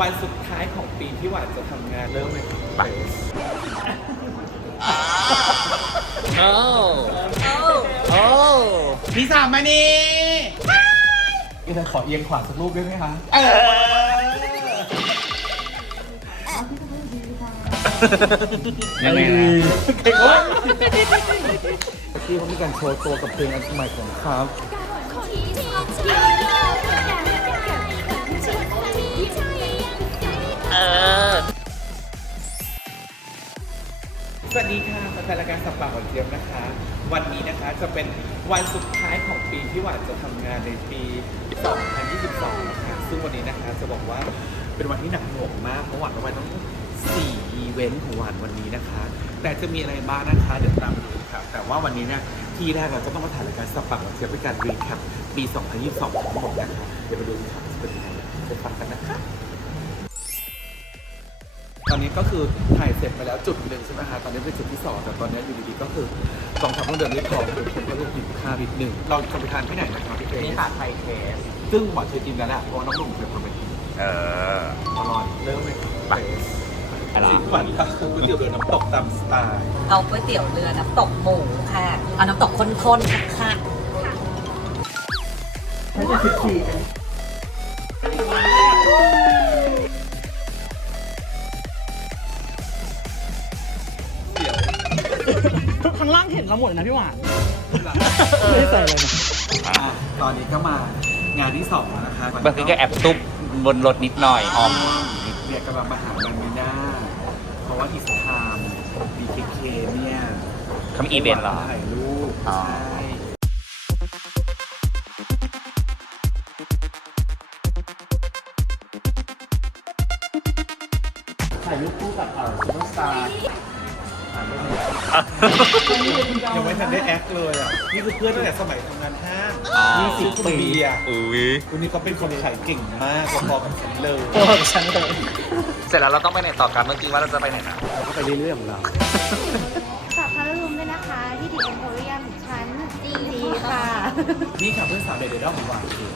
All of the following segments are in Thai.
วันสุดท้ายของปีที่หวานจะทำงานเริ่มเลยไปโอ้โอ้พี่สามมานี่พี่จะขอเอียงขวาสักรูปได้ไหมคะ เออยังไงนะเก่งมากที่เขามีการโชว์ตัวกับเพลงอันใหม่ของเขา อ สวัสดีค่ะแฟนๆรายการสับปากหวานเจียบนะคะ วันนี้นะคะจะเป็นวันสุดท้ายของปีที่หวานจะทำงานในปี 2022 นะคะซึ่งวันนี้นะคะจะบอกว่าเป็นวันที่หนักหน่วงมากเพราะหวานวันต้อง 4 อีเวนต์ของหวานวันนี้นะคะ แต่จะมีอะไรบ้างนะคะ เดี๋ยวตามดูค่ะ แต่ว่าวันนี้เนี่ยที่แรกเราจะต้องมาถ่ายรายการสับปากหวานเจียบเป็นการรีแคปปี 2022 ทั้งหมดนะคะเดี๋ยวมาดูค่ะจะเป็นยังไงไปฟังกันนะคะ ตอนนี้ก็คือถ่ายเสร็จไปแล้วจุดหนึ่งใช่ไหมคะตอนนี้เป็นจุดที่สองแต่ตอนนี้อยู่ดีๆก็คือกองทัพต้องเดินด้วยท้องคือคนก็เริ่มหิวข้าวนิดหนึ่งเราจะไปทานที่ไหนนะครับพี่เกรซนี่ค่ะไทยเคสซึ่งหวานเคยกินแล้วแหละเพราะว่าน้องหนุ่มเคยทำไปกินเออตลอดเริ่มเลยไปสิ่งที่หวานทำคือก๋วยเตี๋ยวเรือน้ำตกตามสไตล์เอาก๋วยเตี๋ยวเรือน้ำตกหมูค่ะเอาน้ำตกข้นๆค่ะให้จะคิดทีกัน ข้างล่างเห็นเราหมดเลยนะพี่หวานไม่ได้ใส่เลยนะตอนนี้ก็มางานที่สองแล้วนะคะบางทีก็แอบซุปบนรถนิดหน่อยออมเนี่ยกำลังมาหาบันมีนาเพราะว่าอิสทาม BKK เนี่ยเขามีอีเวนต์เหรอ ถ่ายรูปอ๋อ ใช่ถ่ายรูปคู่กับเอ่อซูเปอร์สตาร์ ยังไม่ทันได้แอคเลยอะ นี่คือเพื่อนตั้งแต่สมัยทำงานห้างอ๋อยี่สิบปีอะอุ้ยวันนี้เขาเป็นคนขายเก่งมากพอๆกับฉันเลยโอ้ฉันเลยเสร็จแล้วเราต้องไปไหนต่อกันเมื่อกี้ว่าเราจะไปไหนนะเราก็ไปเรื่อยๆของเรา ฝากพารารูมด้วยนะคะ ที่ดีเอ็มโพเรียมชั้นดีค่ะ นี่ค่ะเพื่อนสาวเด็ดๆของหวานคือ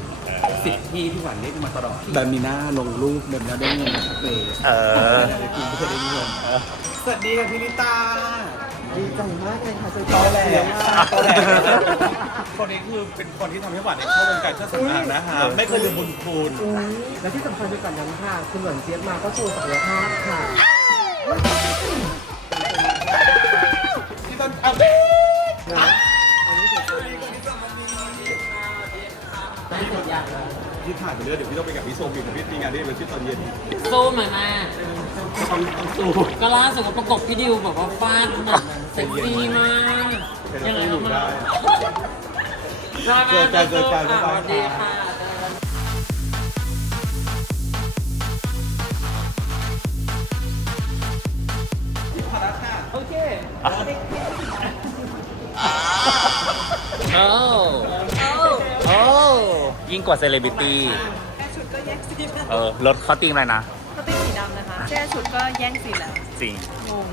สิบที่ที่หวานเรียกมาตลอดแบบมีหน้าลงรูปแบบนี้ได้เงินนะครับเบสเอออะไรกินก็จะได้เงินสวัสดีค่ะพี่ลิตา ดีใจมากเลยค่ะเจอตอแหลตอแหลคนนี้คือเป็นคนที่ทำให้หวานได้เข้าวงการเครื่องสำอางนะฮะไม่เคยลืมบุญคุณและที่สำคัญไปกว่านั้นค่ะคุณหวานเจี๊ยบมาก็โชว์ศักยภาพค่ะที่ต้นทำที่ถ่ายไปเรื่อยเดี๋ยวพี่ต้องไปกับพี่โซมีกับพี่มีงานด้วยเลยที่ตอนเย็นสู้ไหมแม่ต้องต้องสู้ก็ล่าสุดก็ประกบพี่ดิวแบบว่าฟาดแบบ เซ็กซี่มากแต่ยังไงเราสู้อยู่มาได้ได้เจอกันเจอกันค่ะบ๊ายบายสวัสดีค่ะโอเคโอ้โอ้ยิ่งกว่าเซเลบริตี้เออรถเขาติ้งอะไรนะเขาติ ดสีดำนะคะแค่ชุดก็แย่งสีแล้วจริงงง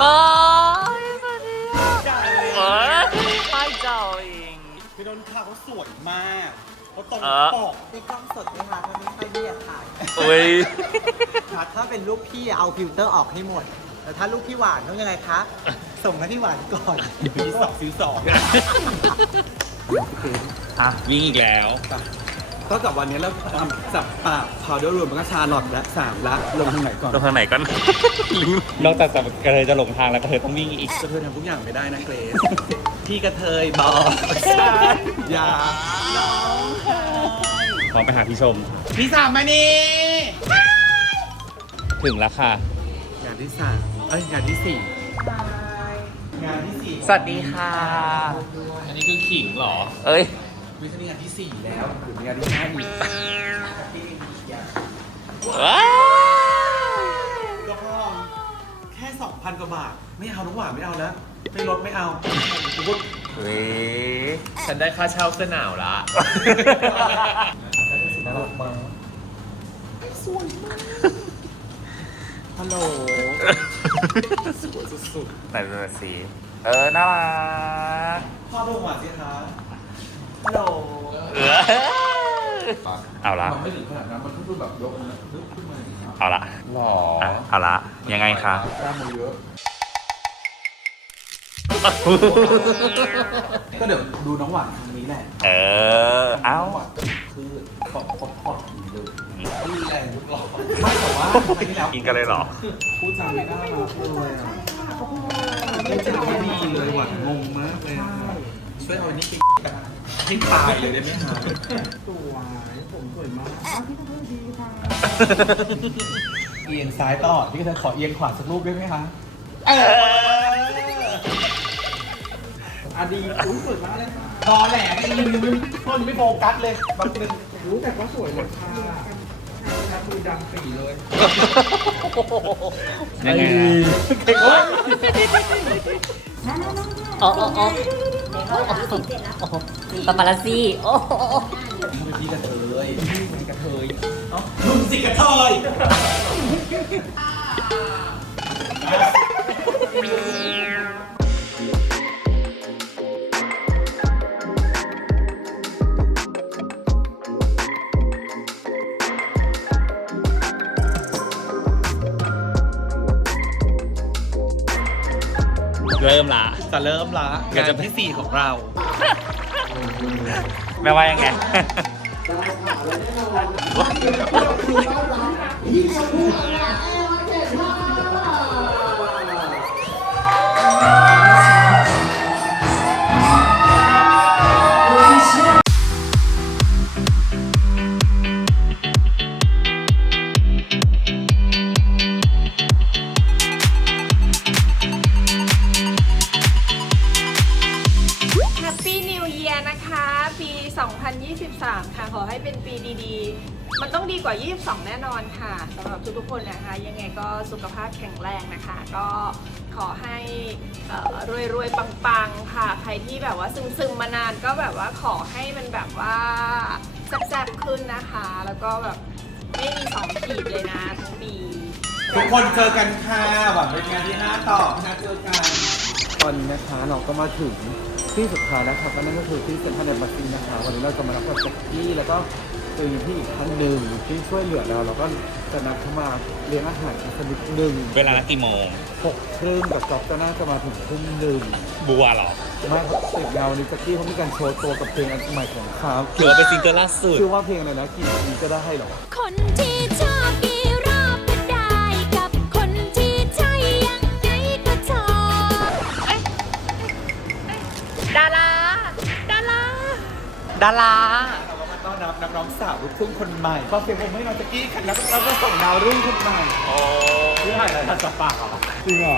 โอ้ยสวัสดีค่ะไม่เจ้าเองพี่นนท์ค่ะเขาสวยมากเขาตรงเออปกมีกล้องสดไหมคะถ้าไม่ค่อยเรียกค่ะอุ้ยถ้าเป็นรูปพี่เอาฟิลเตอร์ออกให้หมด แต่ถ้ารูปพี่หวานต้องยังไงคะส่งให้พี่หวานก่อนมีสองซื้อสองอะวิ่งอีกแล้ว ก็กับวันนี้เราทำสับปากพาวเดอร์รวมมันก็ชาลอตและสามละลงทางไหนก่อนตรงทางไหนก่อนนอกจากจะกระเทยจะหลงทางแล้วกระเทยต้องวิ่งอีก กระเทยทำทุกอย่างไม่ได้นะเกรซพี่กระเทยบอกอย่าพร้อมไปหาพี่ชม พี่สามมานี่ถึงแล้วค่ะ งานที่สามเอ้ยงานที่สี่งานที่สี่สวัสดีค่ะ อันนี้คือขิงเหรอ เอ้ย ไม่ใช่งานที่สี่แล้วหรืองานที่ห้าอีกว้าวก็พอแค่สองพันกว่าบาท ไม่เอาน้องหวานไม่เอาแล้วไม่ลดไม่เอาปุ๊บเฮ้ยฉันได้ค่าเช่าเสื้อหนาวละน่ารักมากฮัลโหลสวยสุดไหนดูหน่อยสิเออน่ารักๆพ่อดูหวานสิคะฮัล โหลเออเอาละมันไม่ถึงขนาดนั้นมันก็คือแบบยกมันลึกขึ้นมาอย่างเงี้ยเอาละหรออะเอาละยังไงคะกล้ามมันเยอะก็เดี๋ยวดูน้องหวานตรงนี้แหละเออเอ้าน้งหวานคือขอบขอบขอบนี้เลยนี่แรงทุกรอบไม่แต่ว่าครั้งที่แล้วกินกันเลยเหรอ พูดจาไม่น่ารักเลยอะไม่เจอไม่ดีเลยหวานงงมากเลยอะช่วยเอาอันนี้ไปแบบ ให้ตายเลยได้ไหมฮะสวยผมสวยมากเอียงซ้ายตลอดพี่ก็จะขอเอียงขวาสักรูปได้ไหมคะเอออะดีอุ้ยสวยมากเลยค่ะรอแหลกไอ้ยิงไม่คนไม่โฟกัสเลยบางทีรู้แต่ก็สวยเลยค่ะมือดำปีเลยยังไงนะโอ้โอ้ โอ้ปาปาลัสซี่ โอ้โอ้โอ้เป็นพี่กระเทยพี่เป็นกระเทยเอ้านุ่มสิกระเทย เริ่มละ จะเริ่มละงานที่สี่ของเรา แม่ว่ายังไงแ2023 ค่ะ ขอให้เป็นปีดีๆ มันต้องดีกว่า 22 แน่นอนค่ะสำหรับทุกๆคนนะคะ ยังไงก็สุขภาพแข็งแรงนะคะ ก็ขอให้เอ่อรวยๆ ปังๆ ค่ะ ใครที่แบบว่าซึมๆ มานานก็แบบว่าขอให้มันแบบว่าแซ่บๆ ขึ้นนะคะ แล้วก็แบบไม่มีสองขีดเลยนะทั้งปีทุกคนเจอกันค่ะหวังเป็นงานที่ห้าต่อนะเจอกัน ตอนนี้นะคะเราก็มาถึง ที่สุดท้ายแล้วครับและนั่นก็คือที่เซ็นทรัลเอมบาซีนะคะวันนี้เราจะมารับกับแจ็คกี้แล้วก็จะมีพี่อีกท่านหนึ่งที่ช่วยเหลือเราเราก็จะนัดเข้ามาเลี้ยงอาหารกันสักนิดหนึ่งเวลากี่โมงหกครึ่งกับจ็อบจะน่าจะมาถึงทุ่มหนึ่งบัวเหรอไม่ครับติดยาววันนี้แจ็คกี้เขามีการโชว์ตัวกับเพลงอันใหม่ของเขาถือว่าเป็นซิงเกิลล่าสุดชื่อว่าเพลงอะไรนะกี่ทีก็ได้เหรอคนที่ชอบกี่รอบ รา ดารา ดารา เราก็มาต้อนรับนักร้องสาวลูกทุ่งคนใหม่ก็เสียงผมให้น้องแจ็คกี้ค่ะแล้วเราก็ส่งดาวรุ่งคนใหม่โอ้ชื่ออะไรนะจับปากเหรอจริงเหรอ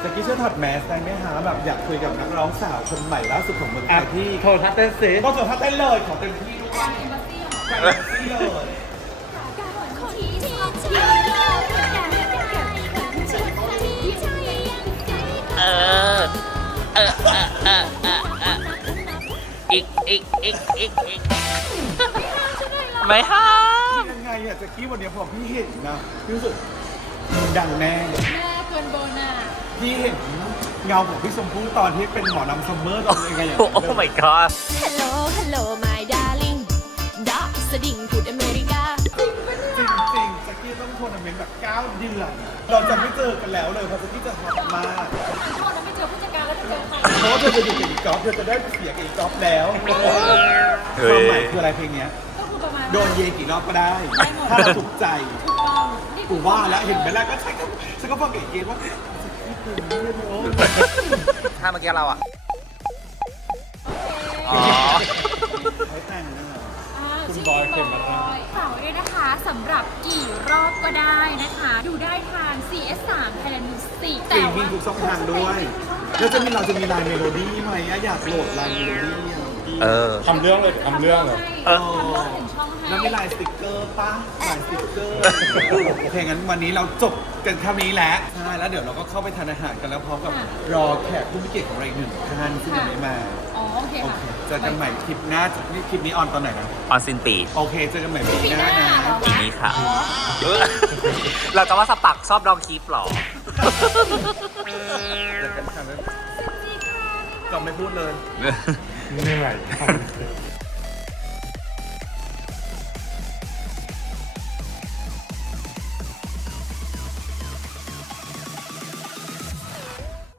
แจ็คกี้ช่วยถอดแมสได้ไหมฮะแบบอยากคุยกับนักร้องสาวคนใหม่ล่าสุดของเมืองไทยที่โทรทัศน์เต้นเซก็โทรทัศน์เต้นเลยขอเต็มที่ด้วยการเอ็มบัสซี่เลยคนที่ชอบกี่รอบก็ได้กับคนที่ใช่ยังไงก็เออ เออเออเออเออเออ อีกอีกอีกอีกอีกไม่ห้ามยังไงอะแจ็คกี้วันนี้พอพี่เห็นนะพี่รู้สึกมึงดังแน่แม่เกินโบน่ะพี่เห็นเงาของพี่ชมพู่ตอนที่เป็นหมอนำซัมเมอร์ตอนยังไงอย่างโอ้ นั้นเลย my god Hello Hello my darling ดอกสดิ่งพูดอเมริกา จริงจริงๆแจ็คกี้ต้องทัวร์นาเมนต์แบบ9เดือนเราจะไม่เจอกันแล้วเลยเพราะแจ็คกี้จะฮอตมาก รเพราะว่าเธอจะอยู่กับอีกกอล์ฟเธอจะได้เสียกับอีกกอล์ฟแล้วเฮ้ยความหมายคืออะไรเพลงเนี้ย ก็คือประมาณโดนเยกี่รอบก็ได้ถ้าเราถูกใจ ถูกต้องนี่กูว่าแล้วเห็นไหมล่ะก็ใช่ก็ฉันก็ฟังเก๋เกว่านี่กูไม่รู้ถ้าเมื่อกี้เราอะ อ๋อไม่แต่งนะคุณบอยเข็มมาฝากไว้ด้วยนะคะสำหรับกี่รอบก็ได้นะคะ ดูได้ทาง CS3 Thailand Music จริงวิ่งทุกช่องทางด้วย แล้วจะมีเราจะมีลายเมโลดี้ไหมอะอยากโหลดลายเมโลดี้อะเออ ทำเรื่องเลยทำเรื่องเลยเออถึงช่องให้แล้วมีลายสติกเกอร์ป่ะลายสติกเกอร์โอเคงั้นวันนี้เราจบกันเท่านี้แล้วใช่แล้วเดี๋ยวเราก็เข้าไปทานอาหารกันแล้วพร้อมกับรอแขกผู้มีเกียรติของเราอีกหนึ่งท่านซึ่งยังไม่มาอ๋อโอเคโอค่ะ เคเจอกันใหม่คลิปหน้านี่คลิปนี้ออนตอนไหนนะออนซินปีโอเคเจอกันใหม่ปีหน้านะ ปีนี้ค่ะเราจะว่าสปักชอบดองคลิปเหรอ เจอกันค่ะ ก็ไม่พูดเลย เหนื่อย